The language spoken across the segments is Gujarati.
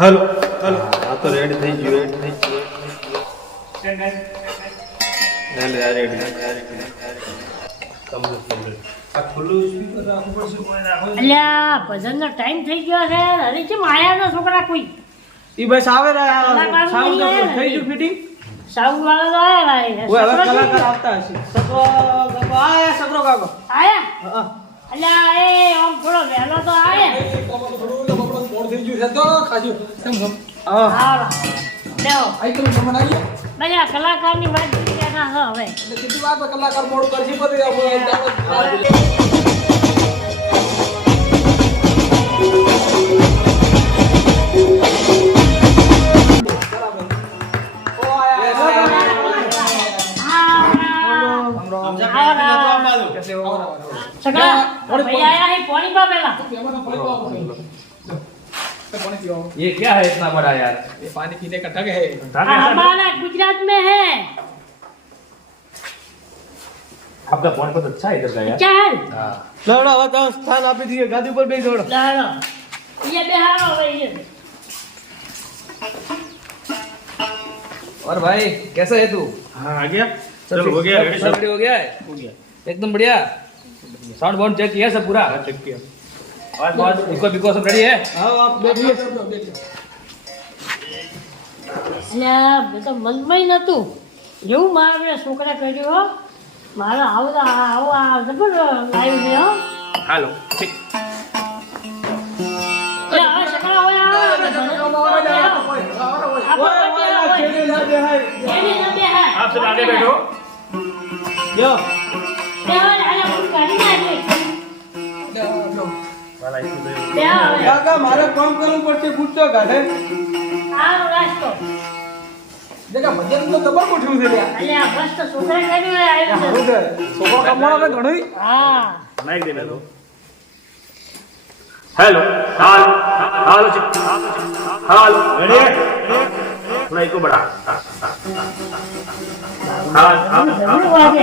हेलो हेलो हाँ तो रेडी થઈ ગયું અલ્યા ભજનનો ટાઈમ થઈ ગયો છે હરી કેમ આયા ના છોકરા કોઈ ઈ બસ આવે કલાકાર સાઉન્ડ નહીં આયા થઈ ને? ગયું ફિટિંગ સાઉન્ડ વાળા તો આયા ઓય હવે ભાઈ કલાકાર આવતા હશે સત્રો કાકો આયા સત્રો કાકો આયા હા અલ્યા એ આમ થોડો વહેલો તો આયા હા આવો લેવો બધા કલાકારની વાત કેના છે હવે સગા ભાઈ આયા હે પાણી પા પેલા ये क्या है इतना बड़ा यार? ये पानी पीने का टग है। हमारा गुजरात में है आपका फोन बहुत अच्छा है इधर का यार। क्या है લડો હવે તમે સ્થાન આપી દઈએ ગાદી ઉપર બેસી દોડો लालो ये बिहार हो गई है और भाई कैसा है तू? हाँ आ गया चलो हो गया रेडी सब ready हो गया है? एकदम बढ़िया। साउंड बाउंड चेक किया सब पूरा? चेक किया और बहुत इको बिको सब रेडी है? हाँ आप बैठिए એટલે તો મનમાં નતું જેવું મારા બે છોકરા કર્યું હો મારા આવો જબર લાવી છે હો हेलो ठीक। એટલે હવે છોકરા હોય आप सब आगे बैठो। જો वाला इसमें કાકા મારે કામ કરવું પડશે ગુસ્સો કાઢે देखा भजन तो दबा को ठूस दिया। છોકરા કર્યું આવ્યું हारू दे। सोको कमोड़ा में घणई। હા माइक दे दो। हेलो हाल हाल हाल रेडी थोड़ा इको बढ़ा। हाल જરૂર વાગે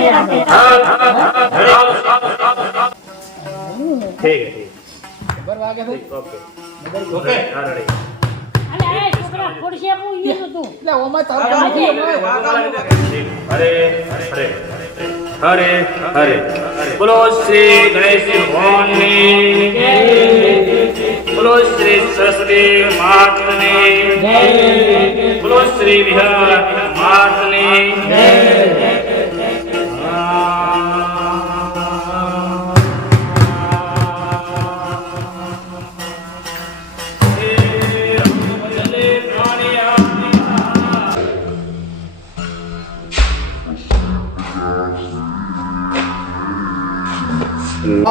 ठीक है ठीक बर वागे थे। ओके ओके हां रेडी। અરે એ છોકરા ખોડશે હું ઈ તું ले वो मैं तार काम वागे। हरे हरे हरे हरे बोलो श्री गणेश भगवान ने बोलो श्री सरस्वती माता ने बोलो श्री विहार माता ने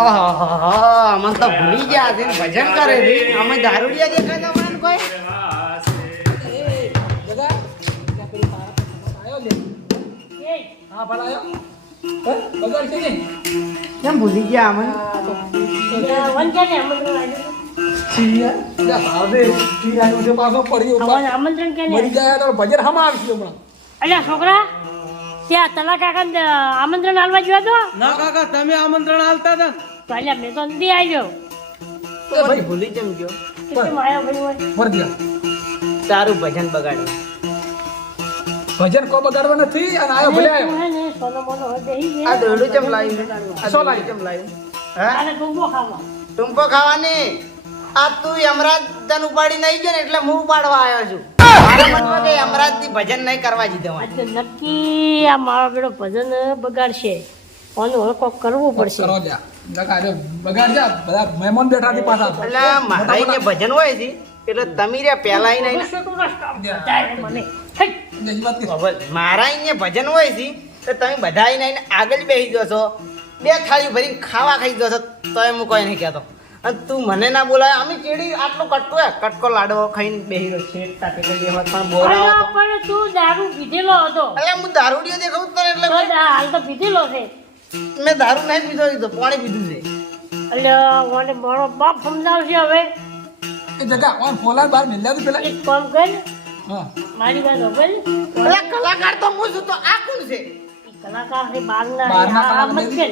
અમન તો ભૂલી ગયા છે ભજન કરે છે અમે દારૂડિયા દેખાય તો મને કોઈ जगह क्या कोई आयो ले। એ हां भला आयो। हैं? बगड़ के नहीं। કેમ ભૂલી ગયા અમે વંચાને આમંત્રણ આવ્યું ठीक है। ले हां दे। ठीक है मुझे पासो पड़ी ऊपर। અમારું આમંત્રણ કેને मरी जाए तो भजन हम आवशी हमણાં। અલ્યા છોકરા ત્યાં તલા કાકાને આમંત્રણ આલવા ગયો તો ના કાકા તમે આમંત્રણ આલતા હતા ને? તો અલ્યા મેં તો નથી આવ્યો તો ભાઈ ભૂલી કેમ ગયો કેમ આવ્યો ભાઈ હોય मर गया। તારું ભજન બગાડ્યું भजन को बगाड़वा નથી અને આયો ભલે આયો। હે ને સોનો મોનો હોય બેહી આ ગયા દોરડું કેમ લાવ્યું આ શું લાવ્યું? કેમ લાવ્યું હા આને ટૂંકો ખાવા ટૂંકો ખાવાની આ તું યમરાજ તન ઉપાડી નહીં ગયો ને એટલે હું ઉપાડવા આવ્યો છું મારા મનમાં કે યમરાજ થી ભજન નહીં કરવા દીધો આજે નક્કી આ મારો બેડો ભજન બગાડશે ઓનું હવે કોક કરવું પડશે કરો જા। લગા રે બગાડ જા બધા મહેમાન બેઠા થી પાછા। એટલે મારા અહીંયા ભજન હોય છે એટલે તમે રે પહેલા આઈને મને હટ. ये बात के હવે મારા અહીંયા ભજન હોય છે તો તમે બધા આઈને આગળ બેસી ગયો છો બે થાળી ભરીને ખાવા ખાઈ ગયો છો તોય હું કોઈ નહીં કહેતો અને તું મને ના બોલાય અમે કેડી આટલો કટકો લાડવો ખાઈને બેહી રહ્યો છે તાપે લઈ દેવા પણ બોલાવો અલ્યા, તો પણ તું દારૂ પીધેલો હતો અલ્યા હું દારૂડિયો દેખાઉં તને એટલે તો હાલ તો પીધેલો છે મેં દારૂ નહીં પીધો તો પાણી પીધું છે એટલે મને મારો બાપ સમજાવશે હવે એ જગા ઓન ફોલા બાર મિલ્યા તો પેલા એક કામ કર હા મારી વાત સાંભળ. અલ્યા કલાકાર તો હું છું તો આ કોણ છે ઈ કલાકાર છે બહારના બહારના આ મત કલાકાર કર.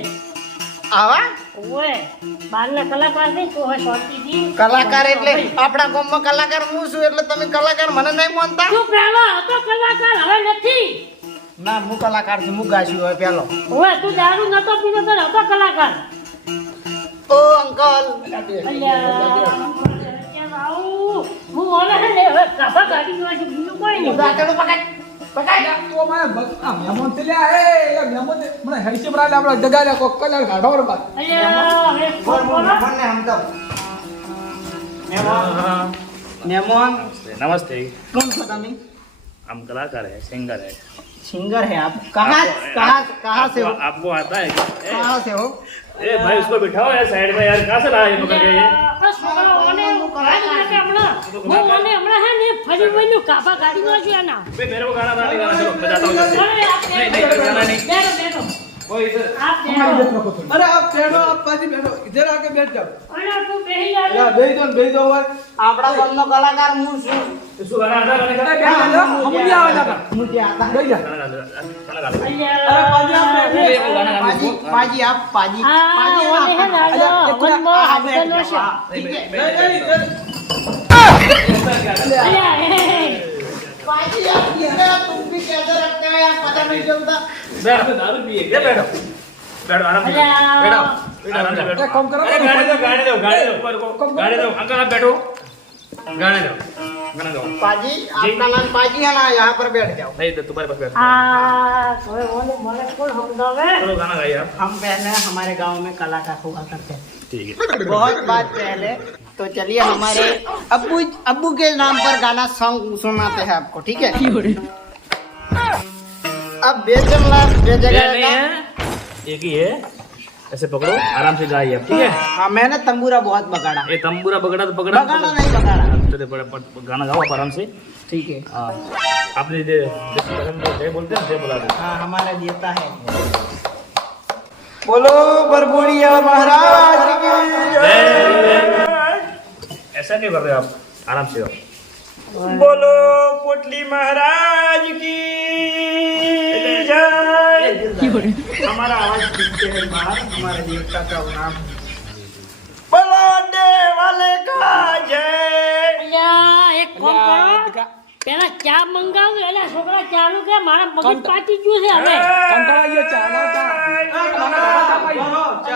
આવા ઓએ બારના કલાકાર નહીં તો હવે શાંતિથી કલાકાર એટલે આપણા ગામમાં કલાકાર હું છું એટલે તમે કલાકાર મને નહીં માનતા તું પેલો હતો કલાકાર હવે નથી ના હું કલાકાર છું હું ગાશું હવે પેલો ઓએ તું દારૂ નતો પીતો તો હતો કલાકાર ઓ અંકલ અલ્યા કેમ આવું હું ઓલે હે ને હવે કાપા ગાડી નો છે બીજું કોઈ નહીં રાતેડું પકડ તો મને મહેમાન તે લ્યા હે મહેમાન મને હૈસે બરાબર આપણે જગાડ્યા કોક કલર કાઢો બરાબર અલ્યા હવે બોલ બોલ બોલો બોલ ને હમ તો मेहमान नमस्ते कौन हो તમે हम कलाकार है सिंगर है सिंगर है आप कहाँ से हो आपको आता है क्या? कहाँ से हो ए भाई उसको बिठाओ यार साइड में यार कहाँ से लाए ये पकड़ के ये બસ છોકરા ઓને હમણાં હે ને ફરી વળ્યું કાપા ગાડી નો છે આના बे, मेरे को गाना गाना गाना चलो बजाता हूँ इधर से। અરે આપ नहीं नहीं गाना नहीं બેઠો બેઠો वो इधर આપ બેઠો अरे आप बैठो आप पाजी बैठो इधर आके बैठ जाओ અરે તું બેહી જા या बेच दो भाई આપણા ગામનો કલાકાર હું છું इसको गाना आता गाना गाना हम नहीं आवे जाता મુજે આતા ગઈ જા गाना गाना गाना गाना અલ્યા પાજી પાજી આપ પાજી આ પાજી ઓને હે ને અલ્યા, આ એક મિનિટ, વનમાં આ બેઠ હાથનો છે જાઓ, હા, ઠીક है અલ્યા હે पाजी आप किधर तुम भी कैसे रखते हैं यार पता नहीं चलता बैठो दारू पिए क्या बैठो बैठो आराम से અલ્યા बैठो आराम से बैठो एक काम करो अरे गाने दो ऊपर को गाने दो अंकल आप बैठो गाने दो गाना दो पाजी आपका नाम पाजी है ना यहाँ पर बैठ जाओ नहीं तो तुम्हारे पास बैठो આ હવે ઓને મને કોણ સમજાવે चलो गाना गाइए आप हम पहले हमारे गांव में कलाकार हुआ करते थे ठीक है बहुत बात पहले तो चलिए हमारे अब्बू अब्बू के नाम पर गाना सॉन्ग सुनाते हैं आपको ठीक है अब बेजमला बेजगह नहीं है एक ही है ऐसे पकड़ो आराम से गाइए आप ठीक है हाँ मैंने तंबूरा बहुत बगाड़ा ये तंबूरा पकड़ा तो पकड़ा बगाड़ा नहीं बगाड़ा चलिए गाना गाओ आप आराम से ठीक है हाँ आपने जय बोलते हैं जय बोला दो हाँ हमारा देता है बोलो बरबोड़िया महाराज की जय। ऐसा क्यों कर रहे हो आप आराम से गाओ बोलो पोटली महाराज की जय। हमारा आवाज सुनते हैं बाहर हमारे देवता का नाम बोलो अड्डे वाले का जय। અલ્યા એક ફોન કરો પેલા ચા મંગાવું એટલે છોકરા ચાલુ કે મારા મગજ પાટી ગયું છે હવે કંટાળા ગયો ચાલો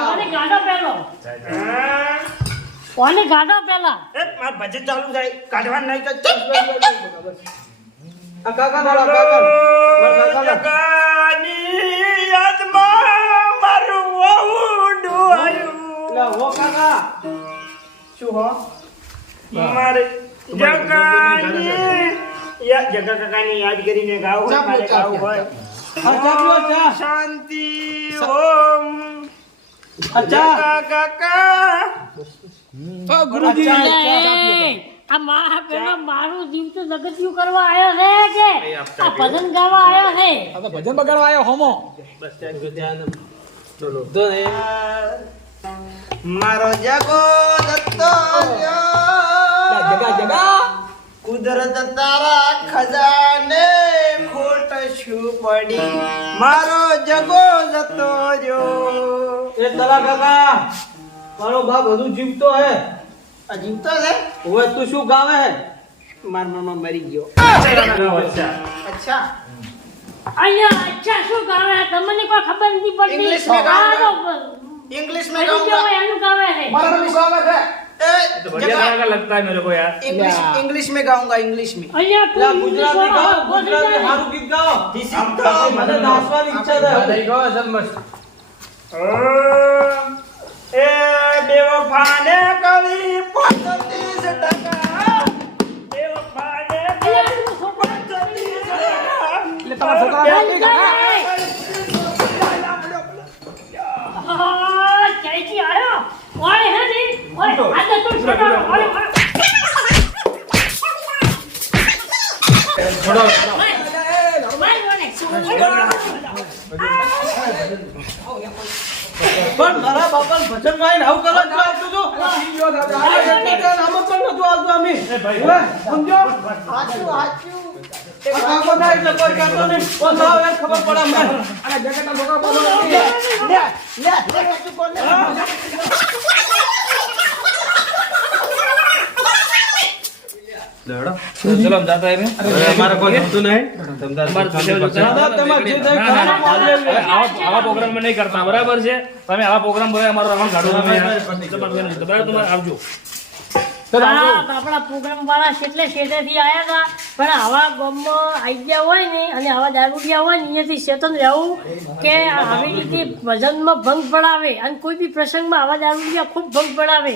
કોને ગાડો પેલો કોને ગાડો પેલા ए मार भजन चालू जाए काटवा नहीं तो काका बोलो काका जगानी आत्मा मारू डुआयू ला वो काका શું હો મારે જગાની યા જગા કાકાની યાદ કરીને ગાવ હોય મારે ગાવ હોય अच्छा पियो चा શાંતિ ઓમ अच्छा કાકા ગુરુજી આ મા પેલા મારું જીવ તો જગતિયું કરવા આવ્યો છે કે આ ભજન ગાવા આવ્યો છે હવે ભજન બગાડવા આવ્યો હોમો बस ध्यान चलो दो ने મારો જગો દત્તો જગા જગા કુદરત તારા ખજાને ખોટ શું પડી મારો જગો જતો જો ए तला काका मारो बाप બધું જીવતો હે અજીબતો છે ઓય તું શું ગાવે હે માર મામા મરી ગયો अच्छा અચ્છા અહીંયા અચ્છા શું ગાવે છે? તમને કોઈ ખબર નથી પડતી ઇંગ્લિશ મેં ગાવ. આ તો इंग्लिश में પેલું गाऊंगा કેવું એનું ગાવે છે मराठी गावे है तो बढ़िया गाना का लगता है मेरे को यार इंग्लिश इंग्लिश में गाऊंगा इंग्लिश में અહીંયા લા તું ગુજરાતી ઇંગ્લિશ ગાઓ બોલી ગુજરાતી જાય. હારું ગીત ગાઓ This આમ is તો the- મને નાચવાની ઈચ્છા થાય ગાઓ સર મસ્ત ए बेवफाने कवि 35% बेवफाने અહીંયા તું છોકરા એટલે તમારા છોકરા ચાલ, ચાલ. હા, ક્યાંયથી આવ્યો? ઓય હે ને? ઓય, આ તો તું છોડો. ઓય, ઓય. છોડો ઓય, ઓય, પણ મારા બાપાને ભજન ગાઈને આવું કરો છો આવતું છો આ એક તો આમ પણ નતું આવતું અમે સમજો हाचू हाचू આ કાકો ના એટલે કોઈ કહેતો નહીં. ઓ લાવ યાર, ખબર પડે અમને. અરે જગતના છોકરા બોલો લે કશું કોણ લે ચલો આમ જાતા રહે. અમારે કોઈ ગમતું નહીં. તમારે દાદા, તમારે જે થાય ખાવાનું માલ લેવું. હવે આવા પ્રોગ્રામ નહીં કરતા, બરાબર છે? તમે આવા પ્રોગ્રામ બોલાય અમારો રમણ કાઢો તમે બરાબર, તમારે આવજો. આપણા પ્રોગ્રામ વાળા કેટલે શેઠેથી આવ્યા હતા, પણ આવા ગામમાં આવી ગયા હોય ને અને આવા દારૂડિયા હોય ને અહીંયાથી ચેતન રહેવું કે આવી રીતે ભજનમાં ભંગ પડાવે અને કોઈ બી પ્રસંગમાં આવા દારૂડિયા ખૂબ ભંગ પડાવે.